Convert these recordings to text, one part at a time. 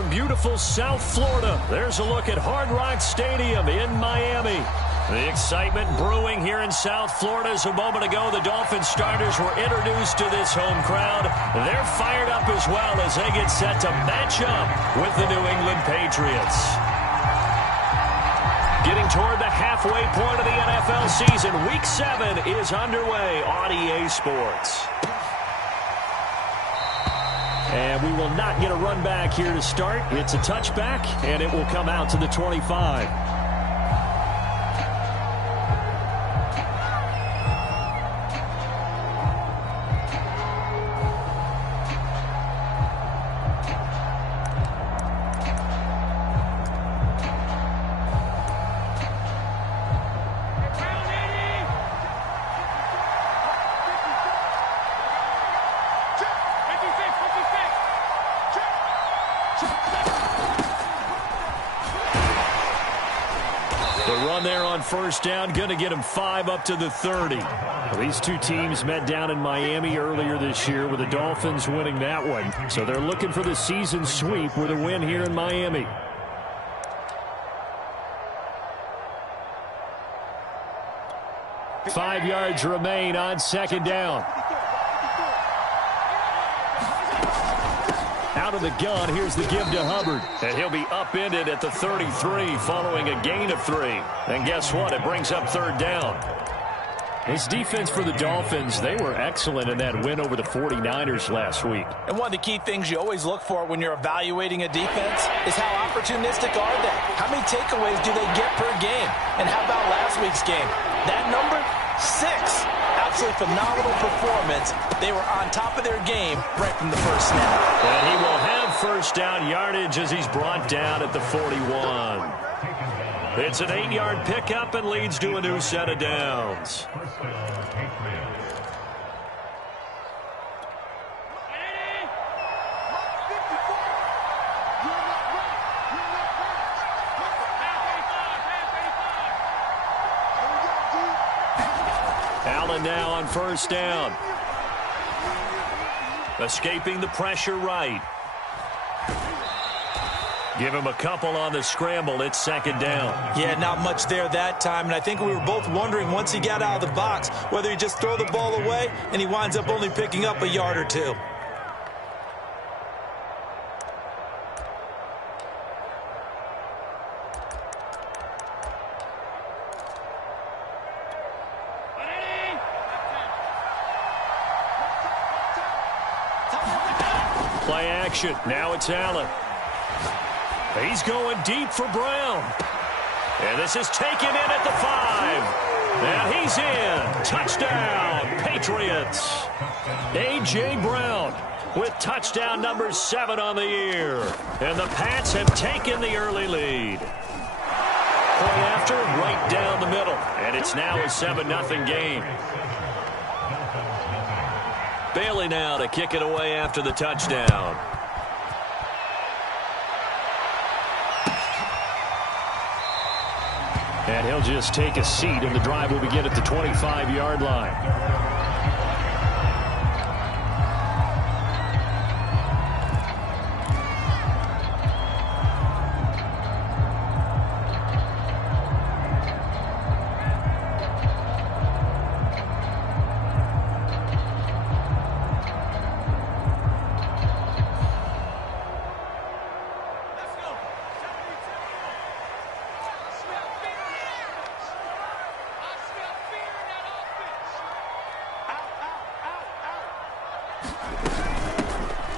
from beautiful South Florida, there's a look at Hard Rock Stadium in Miami. The excitement brewing here in South Florida as a moment ago the Dolphins starters were introduced to this home crowd. They're fired up as well as they get set to match up with the New England Patriots. Getting toward the halfway point of the NFL season, Week 7 is underway on EA Sports. And we will not get a run back here to start. It's a touchback, and it will come out to the 25. First down, going to get him 5 up to the 30. Well, these two teams met down in Miami earlier this year with the Dolphins winning that one. So they're looking for the season sweep with a win here in Miami. Five yards remain on second down. Out of the gun, here's the give to Hubbard. And he'll be upended at the 33 following a gain of 3. And guess what? It brings up third down. His defense for the Dolphins, they were excellent in that win over the 49ers last week. And one of the key things you always look for when you're evaluating a defense is how opportunistic are they? How many takeaways do they get per game? And how about last week's game? That number, 6. Absolutely phenomenal performance. They were on top of their game right from the first snap. And he will have first down yardage as he's brought down at the 41. It's an 8-yard pickup and leads to a new set of downs. Allen now on first down. Escaping the pressure right. Give him a couple on the scramble. It's second down. Yeah, not much there that time. And I think we were both wondering once he got out of the box whether he just throw the ball away and he winds up only picking up a yard or 2. Play action. Now it's Allen. He's going deep for Brown. And this is taken in at the 5. And he's in. Touchdown, Patriots. A.J. Brown with touchdown number 7 on the year. And the Pats have taken the early lead. Point after, right down the middle. And it's now a 7-0 game. Bailey now to kick it away after the touchdown. And he'll just take a seat, and the drive will begin at the 25-yard line.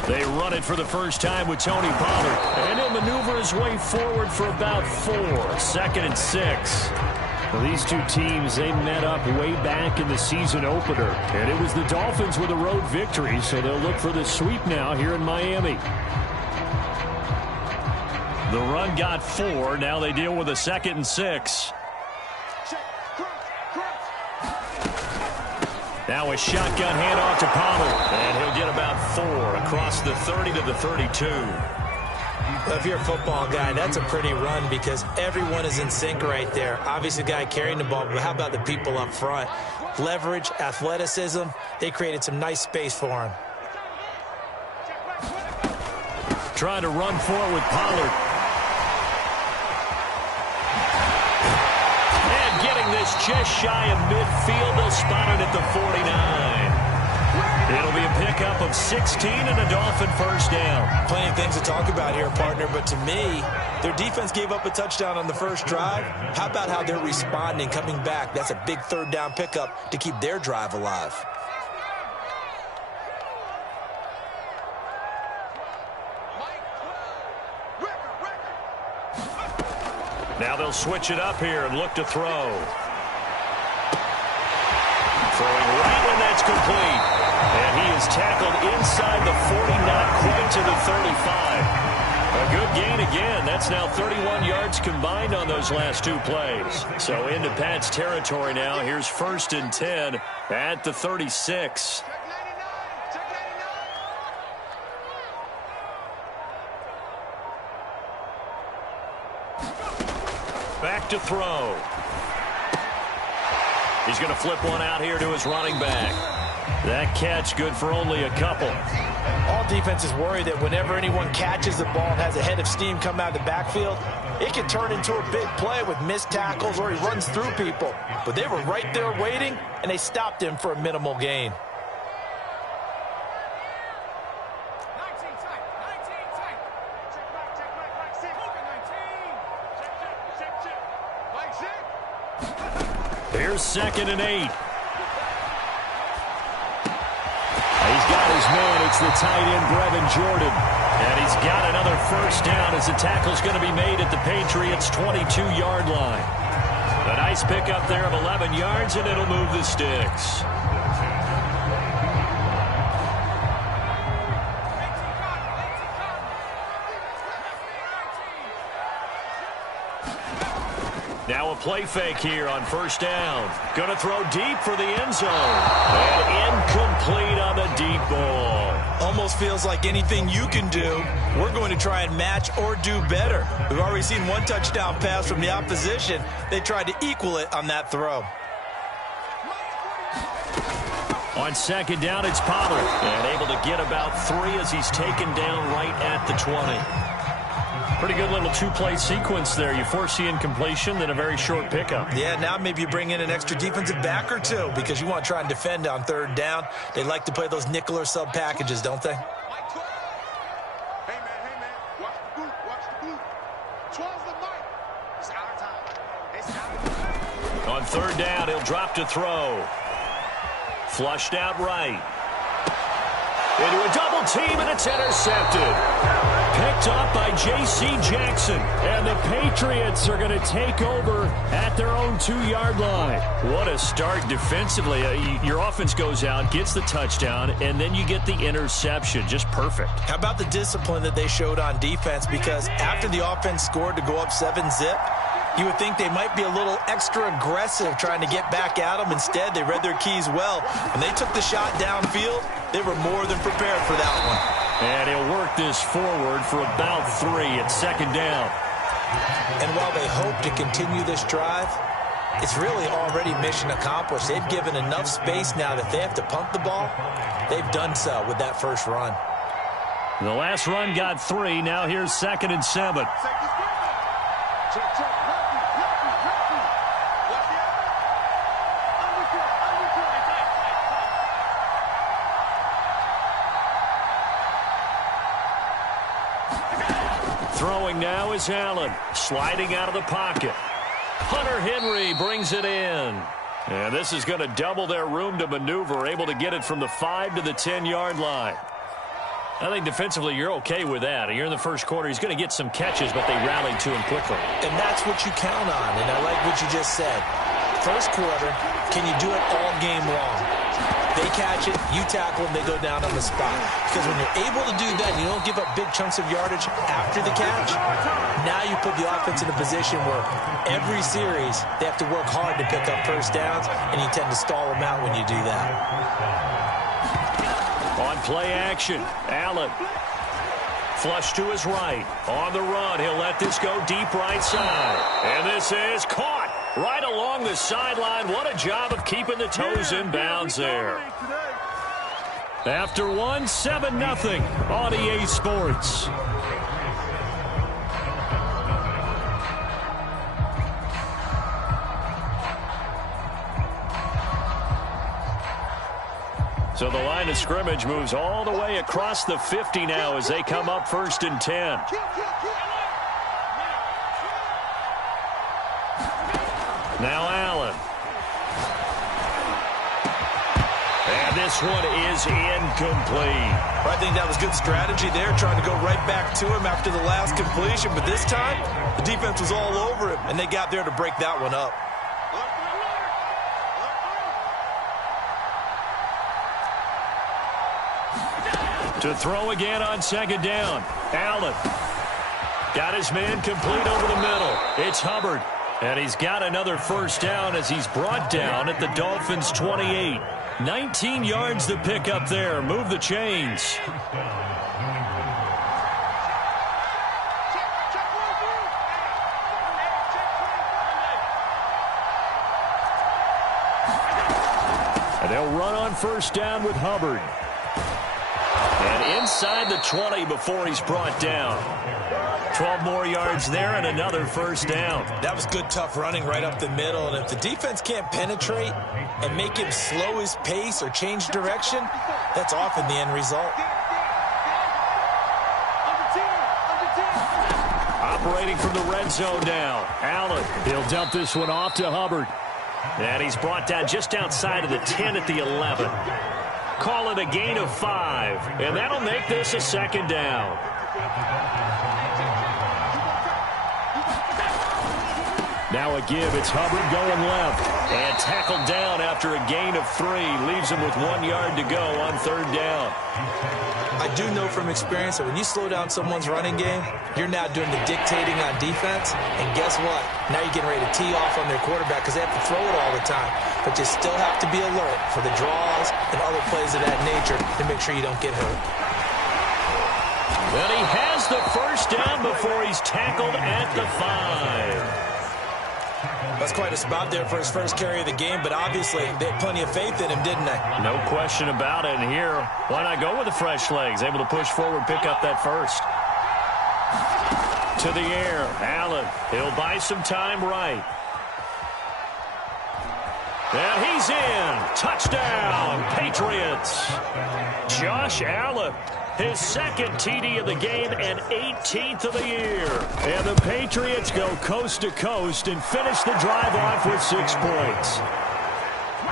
They run it for the first time with Tony Pollard. And he'll maneuver his way forward for about 4. 2nd and 6. Well, these two teams, they met up way back in the season opener. And it was the Dolphins with a road victory, so they'll look for the sweep now here in Miami. The run got 4. Now they deal with a 2nd and 6. Now a shotgun handoff to Pollard. And he'll get about 4 across the 30 to the 32. Well, if you're a football guy, that's a pretty run because everyone is in sync right there. Obviously, the guy carrying the ball, but how about the people up front? Leverage, athleticism, they created some nice space for him. trying to run for it with Pollard. And getting this just shy of midfield. They'll spot it at the 49. It'll be a pickup of 16 and a Dolphin first down. Plenty of things to talk about here, partner, but to me, their defense gave up a touchdown on the first drive. How about how they're responding, coming back? That's a big third down pickup to keep their drive alive. Now they'll switch it up here and look to throw. Throwing right when that's complete. And he is tackled inside the 40, not quite to the 35. A good gain again. That's now 31 yards combined on those last two plays. So into Pat's territory now. Here's 1st and 10 at the 36. Back to throw. He's going to flip one out here to his running back. That catch good for only a couple. All defenses worry that whenever anyone catches the ball and has a head of steam come out of the backfield, it can turn into a big play with missed tackles or he runs through people. But they were right there waiting, and they stopped him for a minimal gain. Here's 2nd and 8. He's got his man. It's the tight end, Brevin Jordan. And he's got another first down as the tackle's going to be made at the Patriots' 22-yard line. A nice pickup there of 11 yards, and it'll move the sticks. Now a play fake here on first down. Going to throw deep for the end zone. And incomplete on the deep ball. Almost feels like anything you can do, we're going to try and match or do better. We've already seen one touchdown pass from the opposition. They tried to equal it on that throw. On 2nd down, it's Pollard. And able to get about 3 as he's taken down right at the 20. Pretty good little two-play sequence there. You force the incompletion, then a very short pickup. Yeah, now maybe you bring in an extra defensive back or two because you want to try and defend on 3rd down. They like to play those nickel or sub packages, don't they? Hey, man, watch the boot, watch the boot. 12's the mic. It's our time. It's our time. On 3rd down, he'll drop to throw. Flushed out right. Into a double team, and it's intercepted. Picked up by J.C. Jackson. And the Patriots are going to take over at their own 2-yard line. What a start defensively. Your offense goes out, gets the touchdown, and then you get the interception. Just perfect. How about the discipline that they showed on defense? Because after the offense scored to go up 7-zip, you would think they might be a little extra aggressive trying to get back at them. Instead, they read their keys well. When they took the shot downfield, they were more than prepared for that one. And he'll work this forward for about 3 at 2nd down. And while they hope to continue this drive, it's really already mission accomplished. They've given enough space now that they have to punt the ball. They've done so with that first run. The last run got 3. Now here's 2nd and 7. Check. Throwing now is Allen. Sliding out of the pocket. Hunter Henry brings it in. And this is going to double their room to maneuver. Able to get it from the 5 to the 10-yard line. I think defensively you're okay with that. You're in the first quarter. He's going to get some catches, but they rallied to him quickly. And that's what you count on. And I like what you just said. First quarter, can you do it all game long? They catch it, you tackle them, they go down on the spot. Because when you're able to do that, you don't give up big chunks of yardage after the catch. Now you put the offense in a position where every series they have to work hard to pick up first downs, and you tend to stall them out when you do that. On play action, Allen. Flush to his right. On the run, he'll let this go deep right side. And this is caught right along the sideline. What a job of keeping the toes in bounds there. After one, 7-0 on EA Sports. So the line of scrimmage moves all the way across the 50 now as they come up 1st and 10. Now Allen. And this one is incomplete. I think that was good strategy there, trying to go right back to him after the last completion. But this time, the defense was all over him, and they got there to break that one up. To throw again on 2nd down. Allen got his man complete over the middle. It's Hubbard. And he's got another 1st down as he's brought down at the Dolphins' 28. 19 yards to pick up there. Move the chains. And they'll run on 1st down with Hubbard. And inside the 20 before he's brought down. 12 more yards there and another 1st down. That was good, tough running right up the middle. And if the defense can't penetrate and make him slow his pace or change direction, that's often the end result. Operating from the red zone now. Allen, he'll dump this one off to Hubbard. And he's brought down just outside of the 10 at the 11. Call it a gain of 5. And that'll make this a 2nd down. Now a give. It's Hubbard going left. And tackled down after a gain of 3. Leaves him with 1 yard to go on 3rd down. I do know from experience that when you slow down someone's running game, you're now doing the dictating on defense. And guess what? Now you're getting ready to tee off on their quarterback because they have to throw it all the time. But you still have to be alert for the draws and other plays of that nature to make sure you don't get hurt. Well, he has the 1st down before he's tackled at the 5. That's quite a spot there for his first carry of the game, but obviously they had plenty of faith in him, didn't they? No question about it. And here, why not go with the fresh legs? Able to push forward, pick up that 1st. To the air, Allen. He'll buy some time right. And he's in. Touchdown, Patriots. Josh Allen. His 2nd TD of the game and 18th of the year. And the Patriots go coast to coast and finish the drive off with 6 points.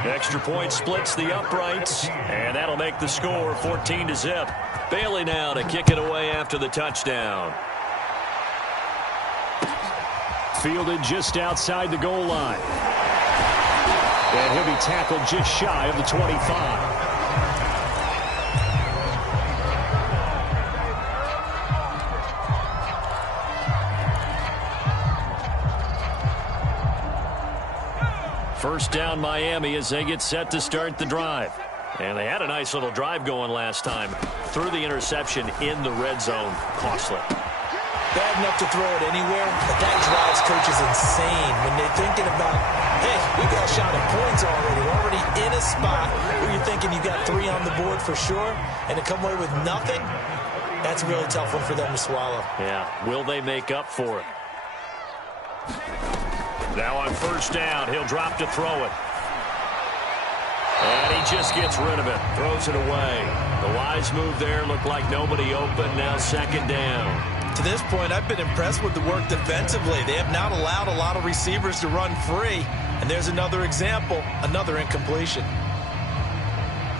Extra point splits the uprights, and that'll make the score 14-0. Bailey now to kick it away after the touchdown. Fielded just outside the goal line. And he'll be tackled just shy of the 25. First down Miami as they get set to start the drive. And they had a nice little drive going last time. Threw the interception in the red zone. Costly. Bad enough to throw it anywhere, but that drives coaches insane when they're thinking about, hey, we got a shot at points already. We're already in a spot where you're thinking you got 3 on the board for sure, and to come away with nothing, that's a really tough one for them to swallow. Yeah, will they make up for it? Now on 1st down, he'll drop to throw it. And he just gets rid of it. Throws it away. The wise move there. Looked like nobody open. Now 2nd down. To this point, I've been impressed with the work defensively. They have not allowed a lot of receivers to run free. And there's another example, another incompletion.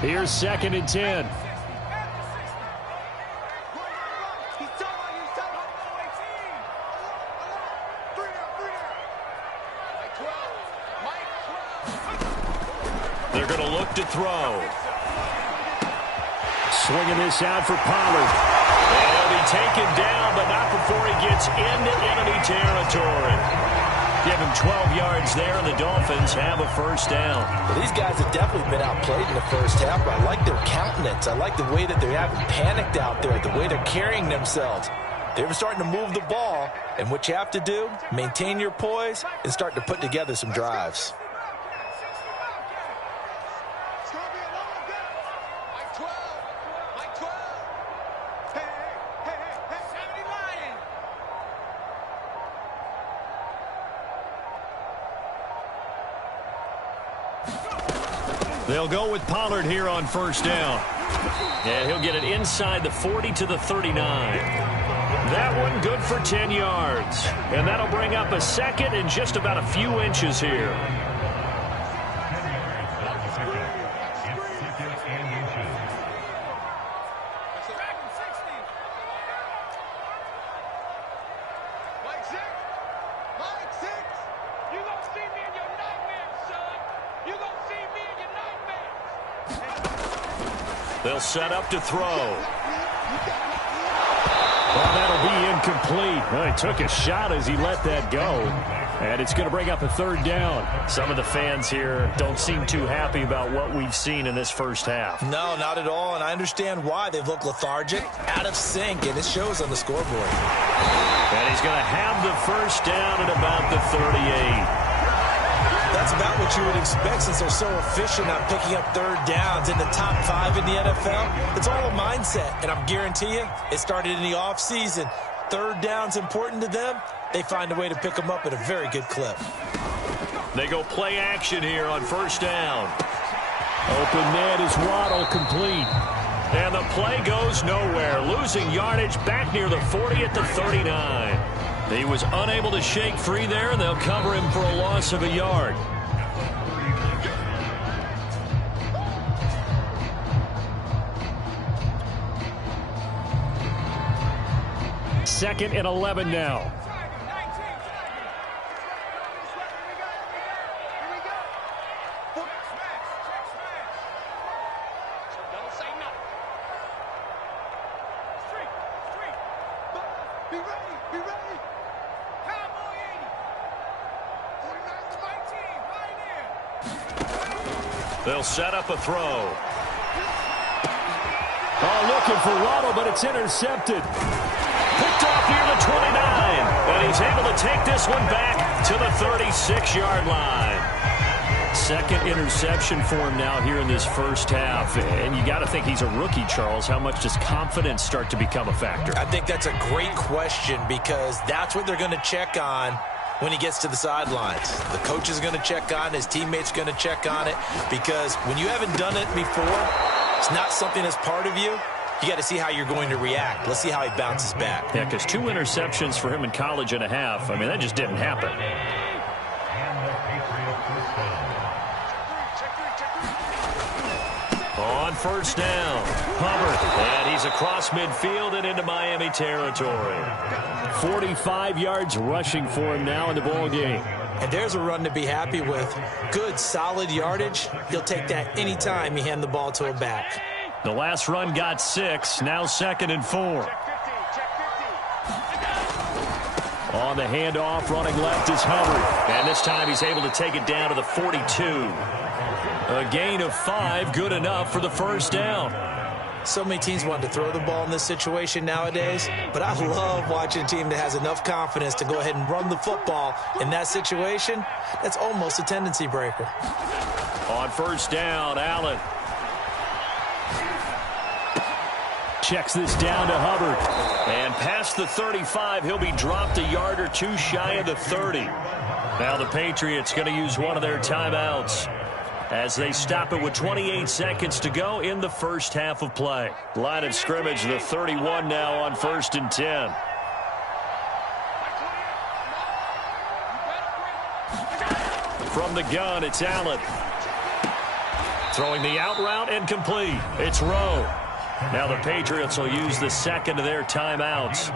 Here's 2nd and 10. They're going to look to throw. Swinging this out for Pollard. And he'll be taken down, but not before he gets into enemy territory. Give him 12 yards there, and the Dolphins have a 1st down. Well, these guys have definitely been outplayed in the first half, but I like their countenance. I like the way that they haven't panicked out there, the way they're carrying themselves. They're starting to move the ball, and what you have to do, maintain your poise and start to put together some drives. They'll go with Pollard here on first down. And he'll get it inside the 40 to the 39. That one good for 10 yards. And that'll bring up a second and just about a few inches here. They'll set up to throw. Well, that'll be incomplete. Well, he took a shot as he let that go. And it's going to bring up a third down. Some of the fans here don't seem too happy about what we've seen in this first half. No, not at all. And I understand why. They've looked lethargic, out of sync, and it shows on the scoreboard. And he's going to have the first down at about the 38. That's about what you would expect since they're so efficient on picking up third downs in the top 5 in the NFL. It's all a mindset, and I guarantee you it started in the offseason. Third down's important to them. They find a way to pick them up at a very good clip. They go play action here on first down. Open net is Waddle, complete. And the play goes nowhere, losing yardage back near the 40 at the 39. He was unable to shake free there, and they'll cover him for a loss of a yard. Second and 11 now. They'll set up a throw. Oh, looking for Waddle, but it's intercepted. Picked off near the 29. And he's able to take this one back to the 36-yard line. Second interception for him now here in this first half. And you got to think he's a rookie, Charles. How much does confidence start to become a factor? I think that's a great question because that's what they're going to check on when he gets to the sidelines. The coach is going to check on it. His teammates going to check on it because when you haven't done it before, it's not something that's part of you. You got to see how you're going to react. Let's see how he bounces back. Yeah, because 2 interceptions for him in college and a half. I mean, that just didn't happen. On first down, Hubbard, and he's across midfield and into Miami territory. 45 yards rushing for him now in the ball game. And there's a run to be happy with. Good, solid yardage. He'll take that anytime you hand the ball to a back. The last run got 6, now 2nd and 4. On the handoff, running left is Hubbard. And this time he's able to take it down to the 42. A gain of 5, good enough for the first down. So many teams want to throw the ball in this situation nowadays, but I love watching a team that has enough confidence to go ahead and run the football in that situation. That's almost a tendency breaker. On first down, Allen. Checks this down to Hubbard. And past the 35, he'll be dropped a yard or 2 shy of the 30. Now the Patriots going to use one of their timeouts as they stop it with 28 seconds to go in the first half of play. Line of scrimmage, the 31 now on 1st and 10. From the gun, it's Allen. Throwing the out route and complete. It's Rowe. Now the Patriots will use the second of their timeouts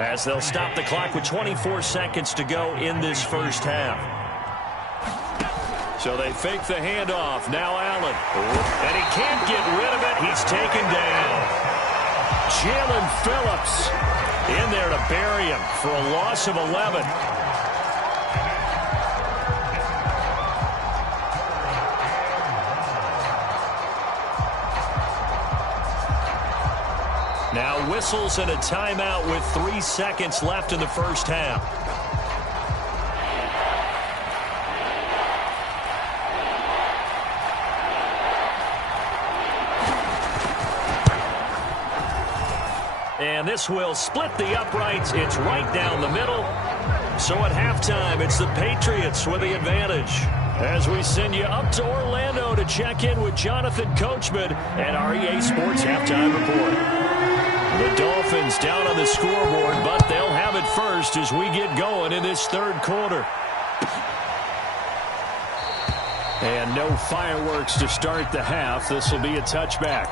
as they'll stop the clock with 24 seconds to go in this first half. So they fake the handoff. Now Allen. And he can't get rid of it. He's taken down. Jalen Phillips in there to bury him for a loss of 11. Now whistles and a timeout with 3 seconds left in the first half. And this will split the uprights. It's right down the middle. So at halftime, it's the Patriots with the advantage. As we send you up to Orlando to check in with Jonathan Coachman and our EA Sports Halftime Report. The Dolphins down on the scoreboard, but they'll have it first as we get going in this third quarter. And no fireworks to start the half. This will be a touchback.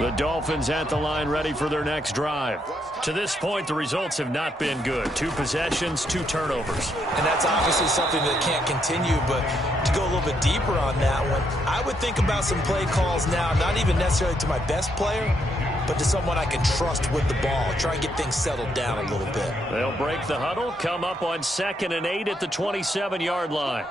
The Dolphins at the line ready for their next drive. To this point, the results have not been good. 2 possessions, 2 turnovers. And that's obviously something that can't continue, but to go a little bit deeper on that one, I would think about some play calls now, not even necessarily to my best player, but to someone I can trust with the ball. Try and get things settled down a little bit. They'll break the huddle, come up on 2nd and 8 at the 27-yard line.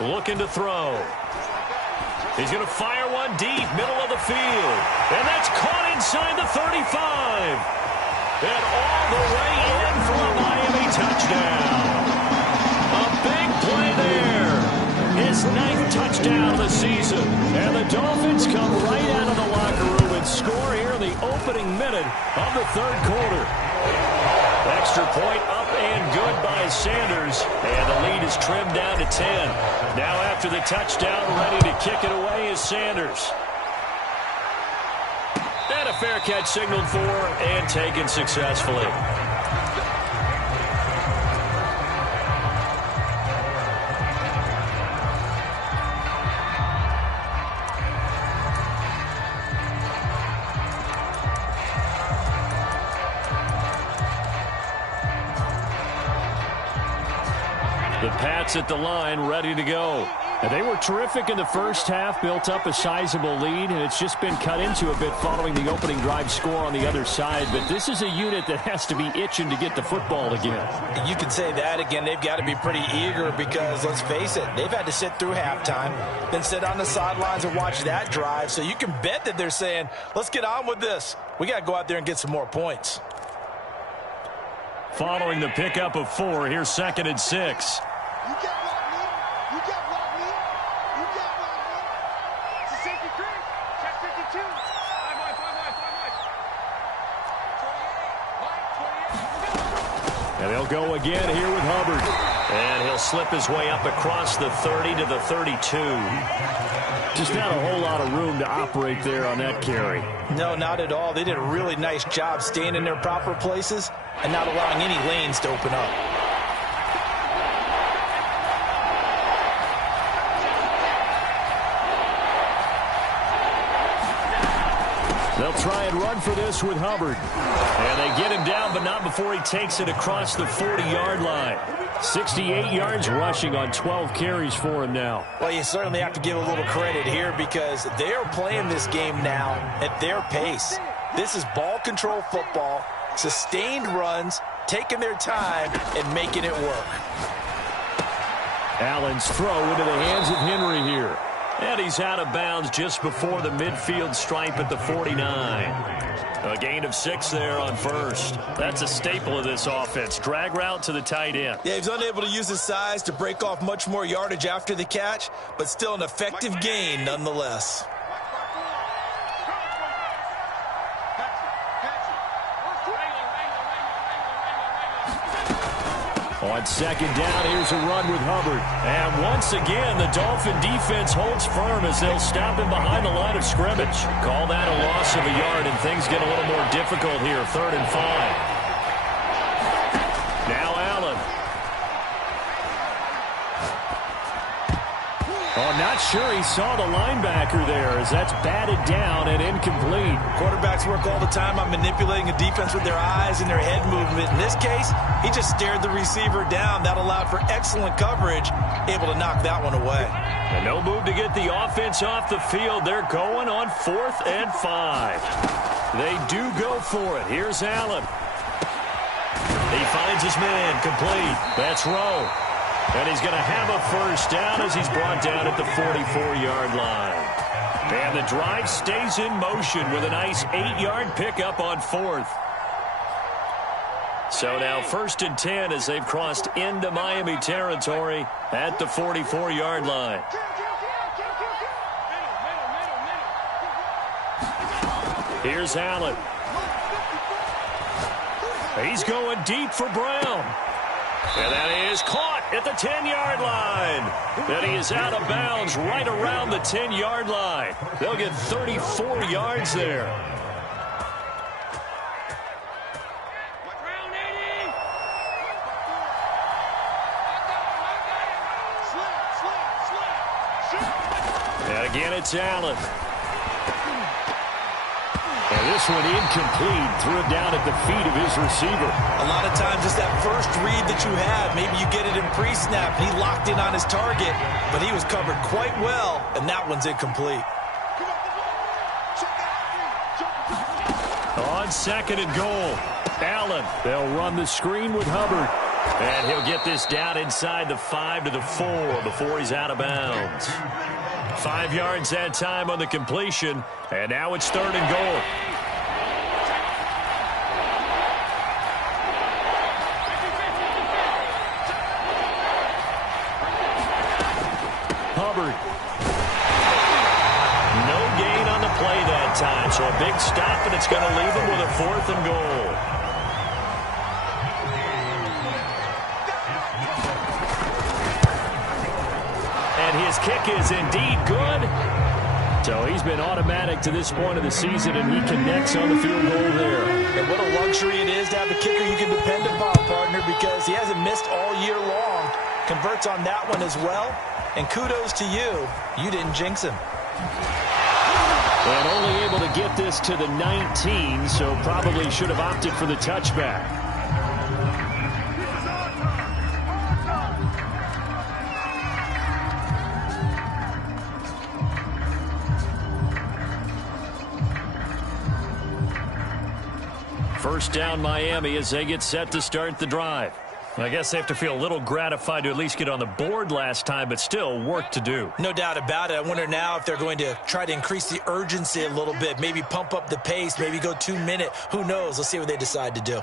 Looking to throw. He's going to fire one deep, middle of the field. And that's caught inside the 35. And all the way in for a Miami touchdown. A big play there. His 9th touchdown of the season. And the Dolphins come right out of the locker room and score here in the opening minute of the third quarter. Extra point up and good by Sanders. And the lead is trimmed down to 10. Now after the touchdown, ready to kick it away is Sanders. And a fair catch signaled for and taken successfully. The Pats at the line, ready to go. And they were terrific in the first half, built up a sizable lead, and it's just been cut into a bit following the opening drive score on the other side. But this is a unit that has to be itching to get the football again. You can say that again. They've got to be pretty eager because, let's face it, they've had to sit through halftime, then sit on the sidelines and watch that drive. So you can bet that they're saying, let's get on with this. We got to go out there and get some more points. Following the pickup of 4, here's 2nd and 6. You can't block me. You can't block me. You can't block me. It's a safety creep. Check 52. 5 wide, 5 wide, 5 wide. 28. And they'll go again here with Hubbard. And he'll slip his way up across the 30 to the 32. Just not a whole lot of room to operate there on that carry. No, not at all. They did a really nice job staying in their proper places and not allowing any lanes to open up. They'll try and run for this with Hubbard. And they get him down, but not before he takes it across the 40-yard line. 68 yards rushing on 12 carries for him now. Well, you certainly have to give a little credit here because they're playing this game now at their pace. This is ball control football, sustained runs, taking their time, and making it work. Allen's throw into the hands of Henry here. And he's out of bounds just before the midfield stripe at the 49. A gain of 6 there on first. That's a staple of this offense. Drag route to the tight end. Yeah, he's unable to use his size to break off much more yardage after the catch, but still an effective gain nonetheless. On 2nd down, here's a run with Hubbard. And once again, the Dolphin defense holds firm as they'll stop him behind the line of scrimmage. Call that a loss of a yard, and things get a little more difficult here. 3rd and 5. Now Allen. Oh, not sure he saw the linebacker there as that's batted down and incomplete. Quarterbacks work all the time on manipulating a defense with their eyes and their head movement. In this case, he just stared the receiver down. That allowed for excellent coverage, able to knock that one away. And no move to get the offense off the field. They're going on 4th and 5. They do go for it. Here's Allen. He finds his man, complete. That's Rowe. And he's going to have a first down as he's brought down at the 44-yard line. And the drive stays in motion with a nice 8-yard pickup on 4th. So now 1st and 10 as they've crossed into Miami territory at the 44-yard line. Here's Allen. He's going deep for Brown. And that is caught at the 10-yard line. And he is out of bounds right around the 10-yard line. They'll get 34 yards there. And again, it's Allen. And this one incomplete. Threw it down at the feet of his receiver. A lot of times it's that first read that you have. Maybe you get it in pre-snap. He locked in on his target, but he was covered quite well, and that one's incomplete. On 2nd and goal, Allen. They'll run the screen with Hubbard. And he'll get this down inside the 5 to the 4 before he's out of bounds. 5 yards that time on the completion, and now it's 3rd and goal. Hubbard. No gain on the play that time, so a big stop, and it's going to leave him with a 4th and goal. His kick is indeed good. So he's been automatic to this point of the season, and he connects on the field goal there. And what a luxury it is to have a kicker you can depend upon, partner, because he hasn't missed all year long. Converts on that one as well. And kudos to you. You didn't jinx him. And only able to get this to the 19, so probably should have opted for the touchback. First down Miami as they get set to start the drive. I guess they have to feel a little gratified to at least get on the board last time, but still work to do. No doubt about it. I wonder now if they're going to try to increase the urgency a little bit, maybe pump up the pace, maybe go 2-minute. Who knows? Let's see what they decide to do.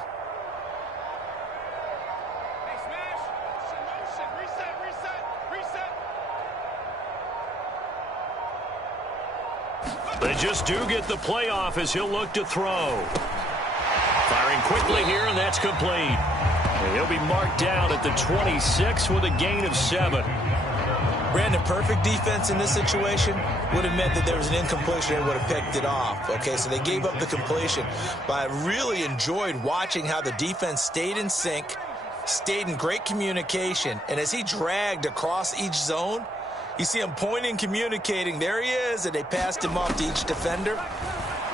They just do get the playoff as he'll look to throw. Firing quickly here, and that's complete. And he'll be marked down at the 26 with a gain of 7. Brandon, perfect defense in this situation would have meant that there was an incompletion and would have picked it off. Okay, so they gave up the completion. But I really enjoyed watching how the defense stayed in sync, stayed in great communication, and as he dragged across each zone, you see him pointing, communicating. There he is, and they passed him off to each defender.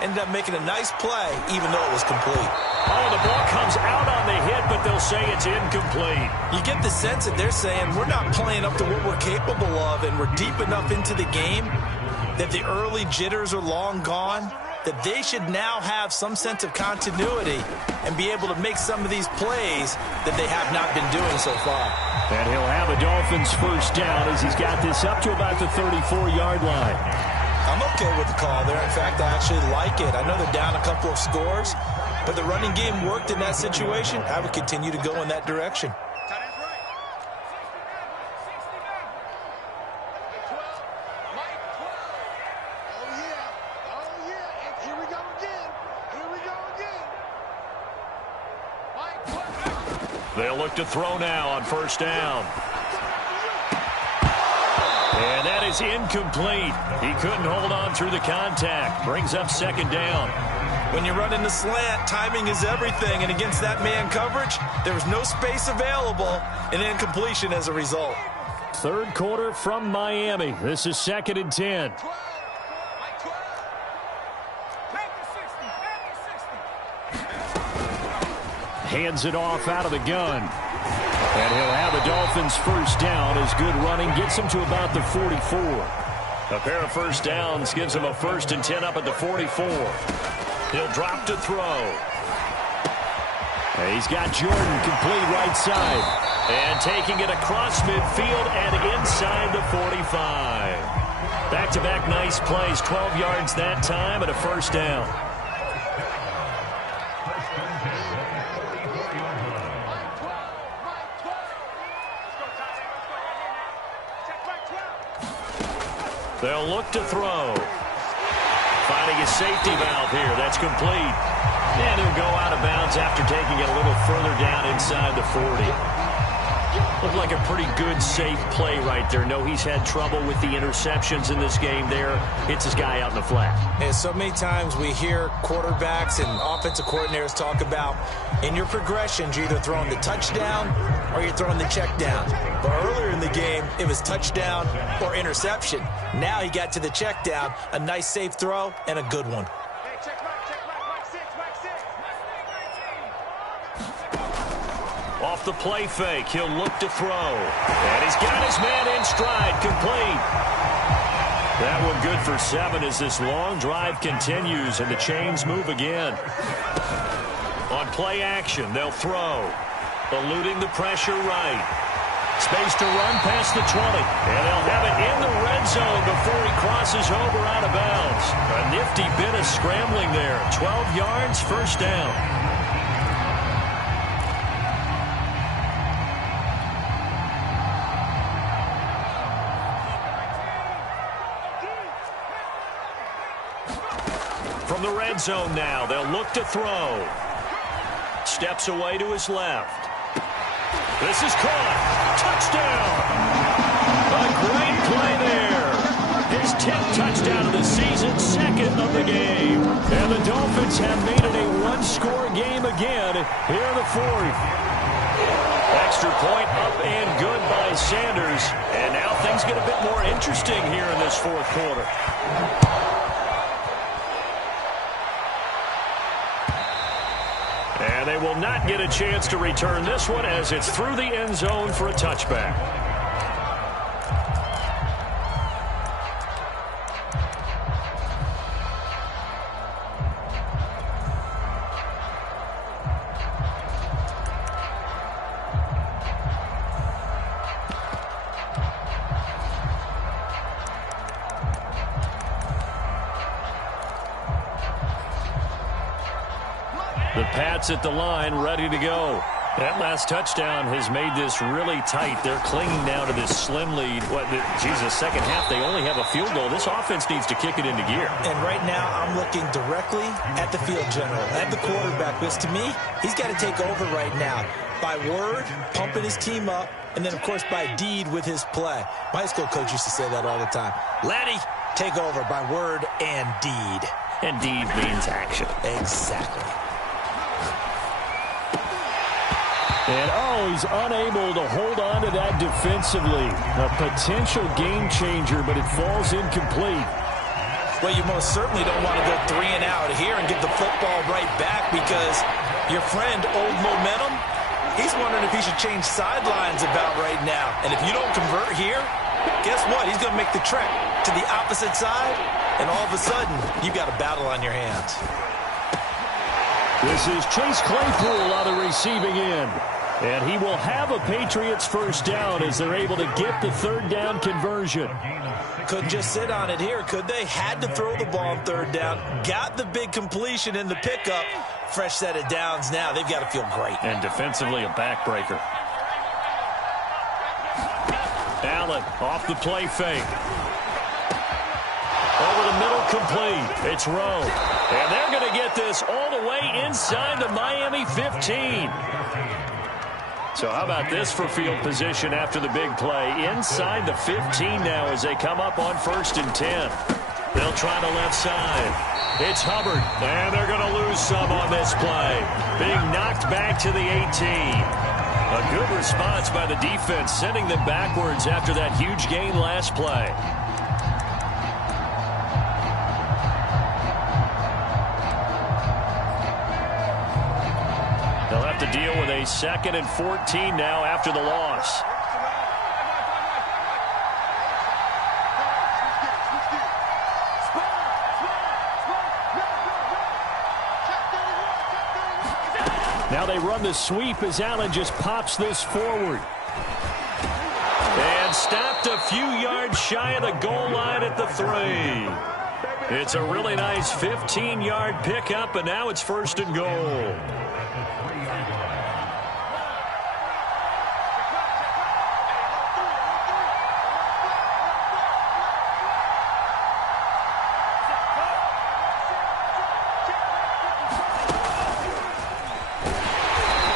Ended up making a nice play, even though it was complete. Oh, the ball comes out on the hit, but they'll say it's incomplete. You get the sense that they're saying we're not playing up to what we're capable of, and we're deep enough into the game that the early jitters are long gone, that they should now have some sense of continuity and be able to make some of these plays that they have not been doing so far. And he'll have a Dolphins first down as he's got this up to about the 34-yard line. I'm okay with the call there. In fact, I actually like it. I know they're down a couple of scores, but the running game worked in that situation. I would continue to go in that direction. They'll look to throw now on first down. And that is incomplete. He couldn't hold on through the contact. Brings up 2nd down. When you run in the slant, timing is everything. And against that man coverage, there was no space available, and incompletion as a result. 3rd quarter from Miami. This is 2nd and 10. Hands it off out of the gun. And he'll have a Dolphins first down as good running gets him to about the 44. A pair of first downs gives him a 1st and 10 up at the 44. He'll drop to throw. And he's got Jordan complete right side. And taking it across midfield and inside the 45. Back-to-back nice plays, 12 yards that time and a first down. They'll look to throw. Finding a safety valve here. That's complete. And he'll go out of bounds after taking it a little further down inside the 40. Looked like a pretty good, safe play right there. No, he's had trouble with the interceptions in this game there. Hits his guy out in the flat. And so many times we hear quarterbacks and offensive coordinators talk about in your progressions, you're either throwing the touchdown or you're throwing the check down. But earlier in the game, it was touchdown or interception. Now he got to the check down, a nice safe throw, and a good one. Off the play fake, he'll look to throw. And he's got his man in stride, complete. That one good for 7 as this long drive continues and the chains move again. On play action, they'll throw. Eluding the pressure right. Space to run past the 20. And they'll have it in the red zone before he crosses over out of bounds. A nifty bit of scrambling there. 12 yards, first down. From the red zone now, they'll look to throw. Steps away to his left. This is caught. Touchdown. A great play there. His 10th touchdown of the season, second of the game. And the Dolphins have made it a one-score game again here in the 4th. Extra point up and good by Sanders. And now things get a bit more interesting here in this 4th quarter. And they will not get a chance to return this one as it's through the end zone for a touchback. The Pats at the line, ready to go. That last touchdown has made this really tight. They're clinging now to this slim lead. Second half, they only have a field goal. This offense needs to kick it into gear. And right now, I'm looking directly at the field general, at the quarterback, because to me, he's got to take over right now. By word, pumping his team up, and then, of course, by deed with his play. My high school coach used to say that all the time. Laddie, take over by word and deed. And deed means action. Exactly. And, he's unable to hold on to that defensively. A potential game changer, but it falls incomplete. Well, you most certainly don't want to go 3 and out here and get the football right back because your friend, Old Momentum, he's wondering if he should change sidelines about right now. And if you don't convert here, guess what? He's going to make the trek to the opposite side, and all of a sudden, you've got a battle on your hands. This is Chase Claypool on the receiving end. And he will have a Patriots first down as they're able to get the third down conversion. Couldn't just sit on it here, could they? Had to throw the ball on third down. Got the big completion in the pickup. Fresh set of downs now. They've got to feel great. And defensively, a backbreaker. Allen off the play fake. Over the middle, complete. It's Rowe. And they're going to get this all the way inside the Miami 15. So how about this for field position after the big play? Inside the 15 now as they come up on 1st and 10. They'll try the left side. It's Hubbard. And they're going to lose some on this play. Being knocked back to the 18. A good response by the defense, sending them backwards after that huge gain last play. They'll have to deal with a 2nd and 14 now after the loss. Now they run the sweep as Allen just pops this forward. And And stopped a few yards shy of the goal line at the 3. It's a really nice 15-yard pickup, and now it's 1st and goal.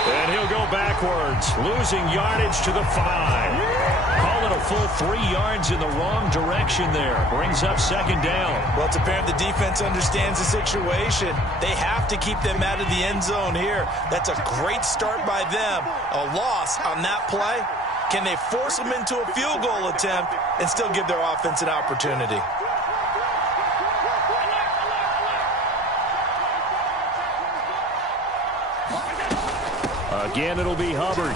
And he'll go backwards, losing yardage to the 5. Call it a full 3 yards in the wrong direction there. Brings up 2nd down. Well, it's apparent the defense understands the situation. They have to keep them out of the end zone here. That's a great start by them. A loss on that play. Can they force them into a field goal attempt and still give their offense an opportunity? Again, it'll be Hubbard.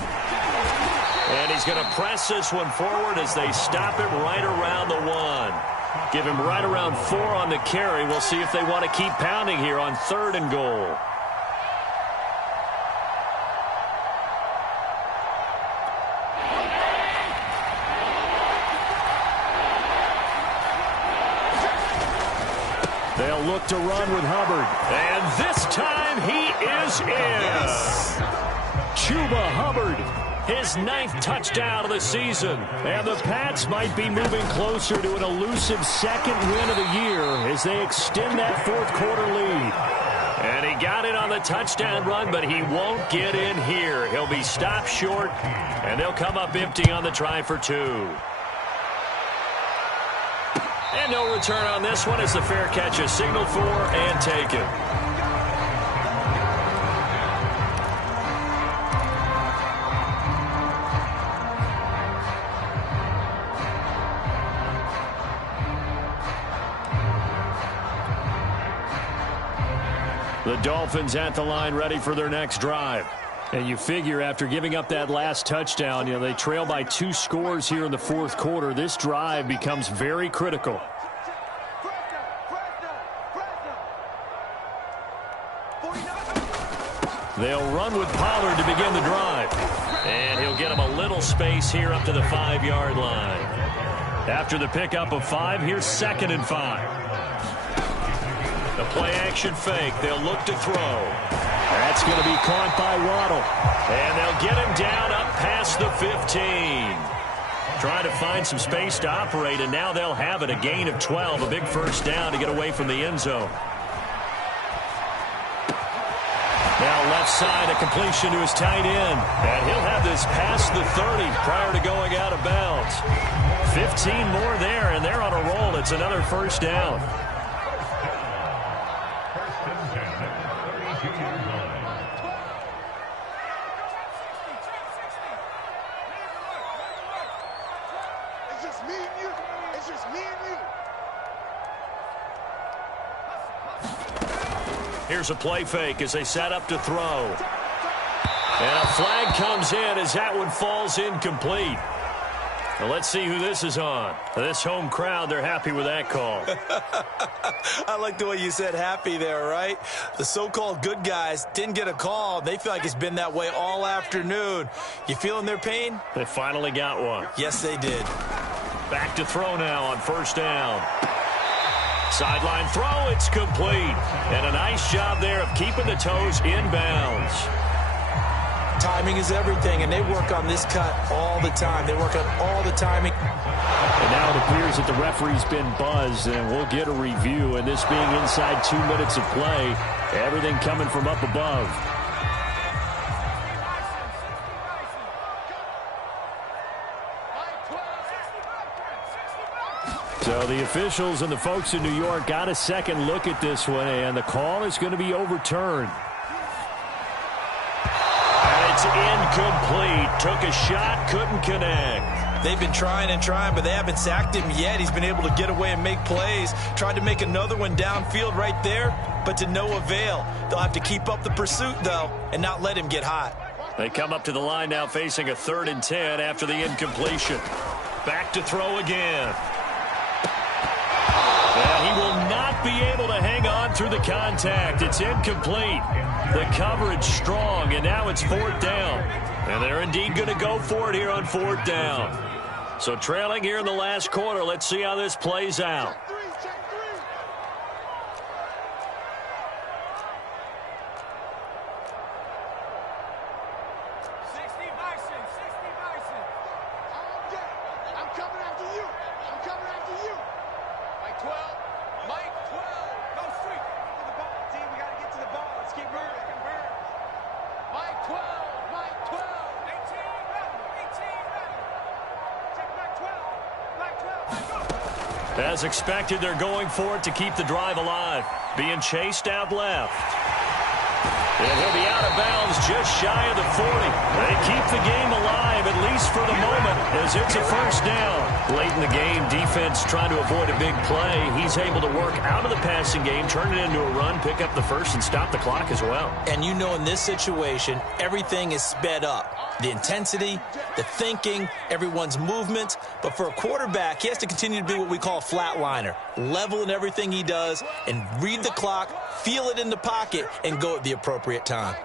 And he's going to press this one forward as they stop him right around the 1. Give him right around 4 on the carry. We'll see if they want to keep pounding here on 3rd and goal. They'll look to run with Hubbard. And this time he is in. Chuba Hubbard, his 9th touchdown of the season. And the Pats might be moving closer to an elusive 2nd win of the year as they extend that 4th quarter lead. And he got it on the touchdown run, but he won't get in here. He'll be stopped short, and they'll come up empty on the try for 2. And no return on this one as the fair catch is signaled for and taken. The Dolphins at the line ready for their next drive. And you figure after giving up that last touchdown, they trail by 2 scores here in the 4th quarter. This drive becomes very critical. They'll run with Pollard to begin the drive. And he'll get him a little space here up to the 5-yard line. After the pickup of 5, here's 2nd and 5. The play-action fake. They'll look to throw. That's going to be caught by Waddle. And they'll get him down up past the 15. Trying to find some space to operate, and now they'll have it. A gain of 12, a big 1st down to get away from the end zone. Now left side, a completion to his tight end. And he'll have this past the 30 prior to going out of bounds. 15 more there, and they're on a roll. It's another 1st down. Here's a play fake as they set up to throw. And a flag comes in as that one falls incomplete. Now let's see who this is on. This home crowd, they're happy with that call. I like the way you said happy there, right? The so-called good guys didn't get a call. They feel like it's been that way all afternoon. You feeling their pain? They finally got one. Yes, they did. Back to throw now on 1st down. Sideline throw, it's complete. And a nice job there of keeping the toes inbounds. Timing is everything, and they work on this cut all the time. They work on all the timing. And now it appears that the referee's been buzzed, and we'll get a review. And this being inside 2 minutes of play, everything coming from up above. So the officials and the folks in New York got a second look at this one, and the call is going to be overturned. And it's incomplete. Took a shot, couldn't connect. They've been trying and trying, but they haven't sacked him yet. He's been able to get away and make plays. Tried to make another one downfield right there, but to no avail. They'll have to keep up the pursuit, though, and not let him get hot. They come up to the line now facing a 3rd and 10 after the incompletion. Back to throw again. And he will not be able to hang on through the contact. It's incomplete. The coverage strong, and now it's 4th down. And they're indeed going to go for it here on 4th down. So trailing here in the last quarter. Let's see how this plays out. Check three. 60 Bison. I'm coming after you. Mike 12. Go street. Get to the ball, team. We got to get to the ball. Let's keep moving. Mike 12. 18 ready. Check Mike 12. Go. As expected, they're going for it to keep the drive alive. Being chased out left. And he'll be out of bounds just shy of the 40. They keep the game alive, at least for the moment, as it's a first down. Late in the game, defense trying to avoid a big play. He's able to work out of the passing game, turn it into a run, pick up the first, and stop the clock as well. And you know in this situation, everything is sped up. The intensity, the thinking, everyone's movement. But for a quarterback, he has to continue to be what we call a flatliner. Level in everything he does and read the clock, feel it in the pocket, and go at the appropriate time.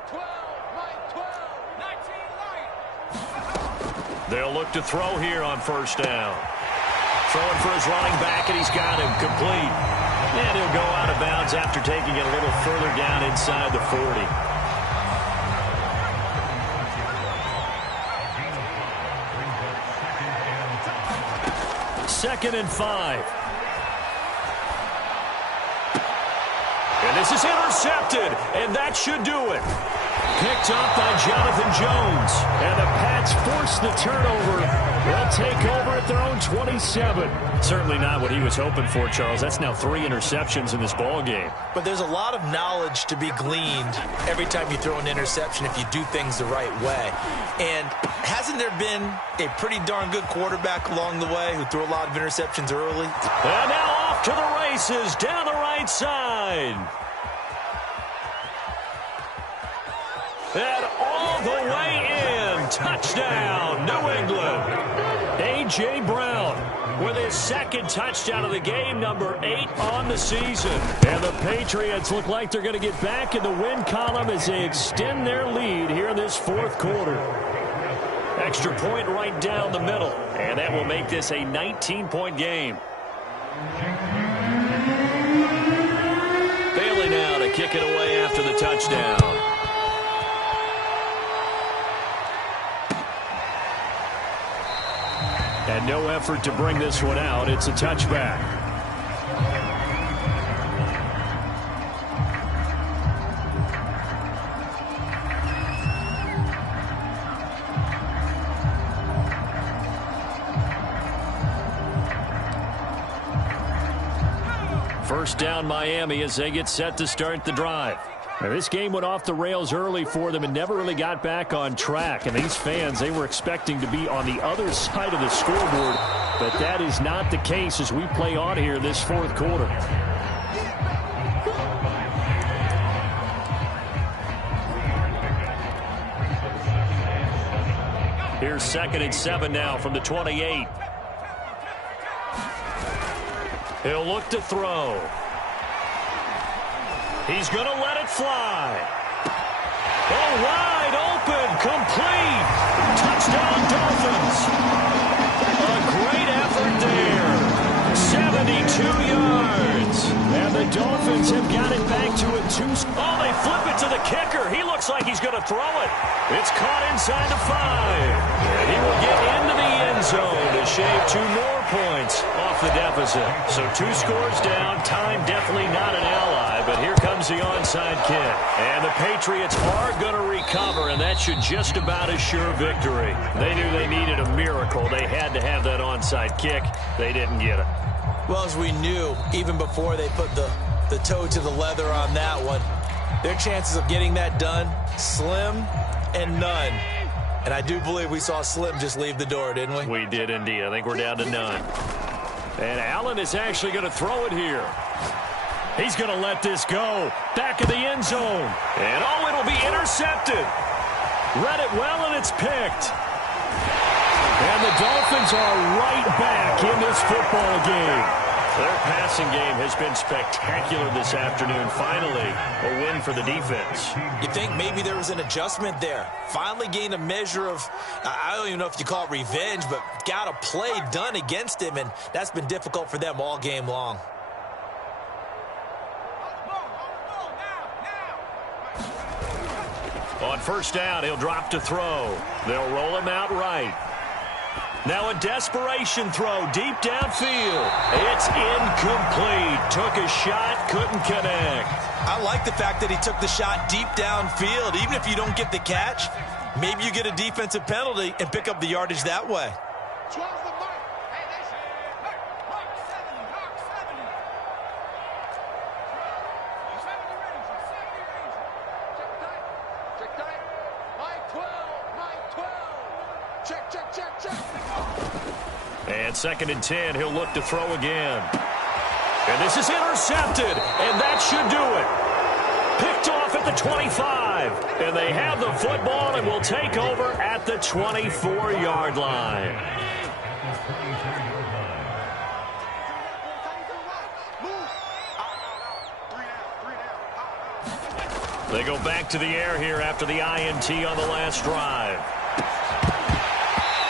They'll look to throw here on first down. Throwing for his running back, and he's got him complete. And he'll go out of bounds after taking it a little further down inside the 40. Second and 5. And this is intercepted, and that should do it. Picked up by Jonathan Jones. And the Pats force the turnover. They'll take over at their own 27. Certainly not what he was hoping for, Charles. That's now 3 interceptions in this ball game. But there's a lot of knowledge to be gleaned every time you throw an interception if you do things the right way. And hasn't there been a pretty darn good quarterback along the way who threw a lot of interceptions early? And now off to the races down the right side. And all the way in. Touchdown, New England. A.J. Brown with his second touchdown of the game, number 8 on the season. And the Patriots look like they're going to get back in the win column as they extend their lead here in this fourth quarter. Extra point right down the middle, and that will make this a 19-point game. Bailey now to kick it away after the touchdown. And no effort to bring this one out. It's a touchback. First down Miami as they get set to start the drive. Now, this game went off the rails early for them and never really got back on track. And these fans, they were expecting to be on the other side of the scoreboard. But that is not the case as we play on here this fourth quarter. Here's 2nd and 7 now from the 28. He'll look to throw. He's going to let it fly. Oh, wide open, complete. Touchdown, Dolphins. A great effort there. 72 yards. And the Dolphins have got it back to a 2. Oh, they flip it to the kicker. He looks like he's going to throw it. It's caught inside the 5. And he will get into the end zone to shave 2 more points off the deficit. So 2 scores down. Time definitely not an ally, but here comes the onside kick. And the Patriots are going to recover, and that should just about assure victory. They knew they needed a miracle. They had to have that onside kick. They didn't get it. Well, as we knew, even before they put the toe to the leather on that one, their chances of getting that done, slim and none. And I do believe we saw Slim just leave the door, didn't we? We did indeed. I think we're down to none. And Allen is actually going to throw it here. He's going to let this go. Back of the end zone. And oh, it'll be intercepted. Read it well, and it's picked. And the Dolphins are right back in this football game. Their passing game has been spectacular this afternoon. Finally, a win for the defense. You think maybe there was an adjustment there. Finally gained a measure of, I don't even know if you call it revenge, but got a play done against him, and that's been difficult for them all game long. On first down, he'll drop to throw. They'll roll him out right. Now a desperation throw deep downfield. It's incomplete. Took a shot, couldn't connect. I like the fact that he took the shot deep downfield. Even if you don't get the catch, maybe you get a defensive penalty and pick up the yardage that way. 12 the mark. Hey, they say, mark 70, mark 70. 70 Ranger, 70 Ranger. Check tight. Mike 12, Mike 12. Check. And 2nd and 10, he'll look to throw again. And this is intercepted, and that should do it. Picked off at the 25, and they have the football and will take over at the 24-yard line. They go back to the air here after the INT on the last drive.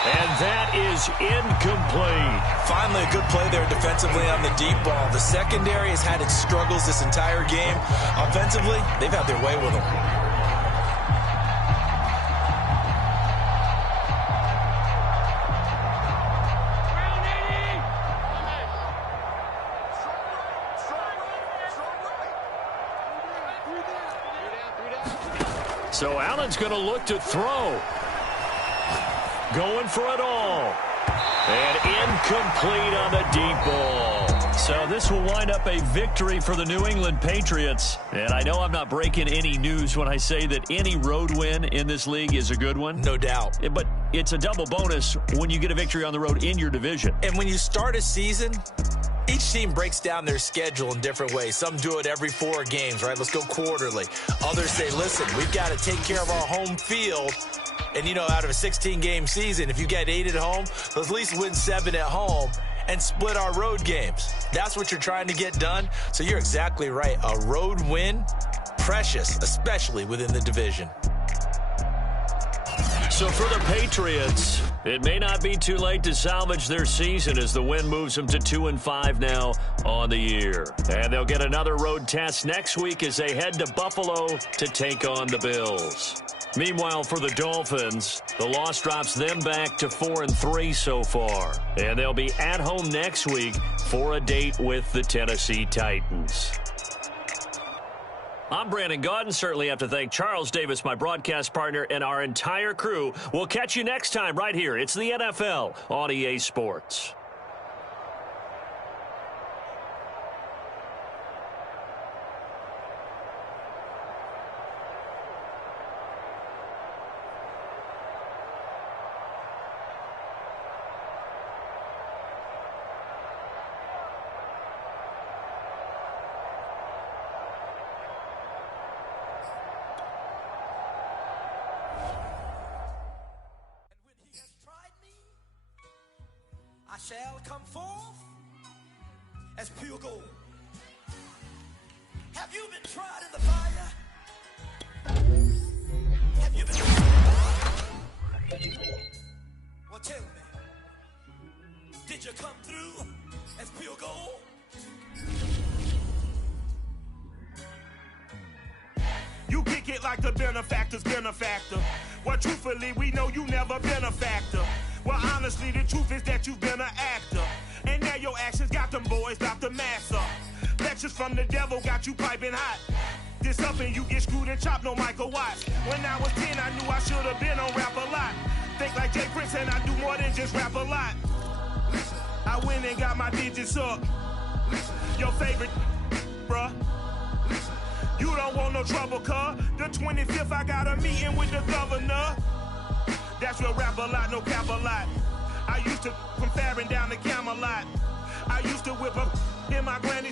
And that is incomplete. Finally, a good play there defensively on the deep ball. The secondary has had its struggles this entire game. Offensively, they've had their way with them. So Allen's going to look to throw. Going for it all. And incomplete on the deep ball. So this will wind up a victory for the New England Patriots. And I know I'm not breaking any news when I say that any road win in this league is a good one. No doubt. But it's a double bonus when you get a victory on the road in your division. And when you start a season, each team breaks down their schedule in different ways. Some do it every 4 games, right? Let's go quarterly. Others say, listen, we've got to take care of our home field. And, you know, out of a 16-game season, if you get 8 at home, let's at least win 7 at home and split our road games. That's what you're trying to get done. So you're exactly right. A road win, precious, especially within the division. So for the Patriots, it may not be too late to salvage their season as the win moves them to 2-5 now on the year. And they'll get another road test next week as they head to Buffalo to take on the Bills. Meanwhile, for the Dolphins, the loss drops them back to 4-3 so far. And they'll be at home next week for a date with the Tennessee Titans. I'm Brandon Gaudin. Certainly have to thank Charles Davis, my broadcast partner, and our entire crew. We'll catch you next time right here. It's the NFL on EA Sports. Shall come forth as pure gold. Have you been tried in the fire? Have you been tried? Well, tell me, did you come through as pure gold? You kick it like the benefactor's benefactor. Well, truthfully, we know you never been a factor. Well, honestly, the truth is that you've been an actor. And now your actions got them boys about to mass up. Lectures from the devil got you piping hot. This up and you get screwed and chopped, no Michael Watts. When I was 10, I knew I should have been on Rap a Lot. Think like Jay Prince and I do more than just rap a lot. I went and got my digits up. Your favorite, bruh. You don't want no trouble, cuz. The 25th, I got a meeting with the governor. That's real rap a lot, no cap a lot. I used to from Farron down to Camelot. I used to whip up in my granny's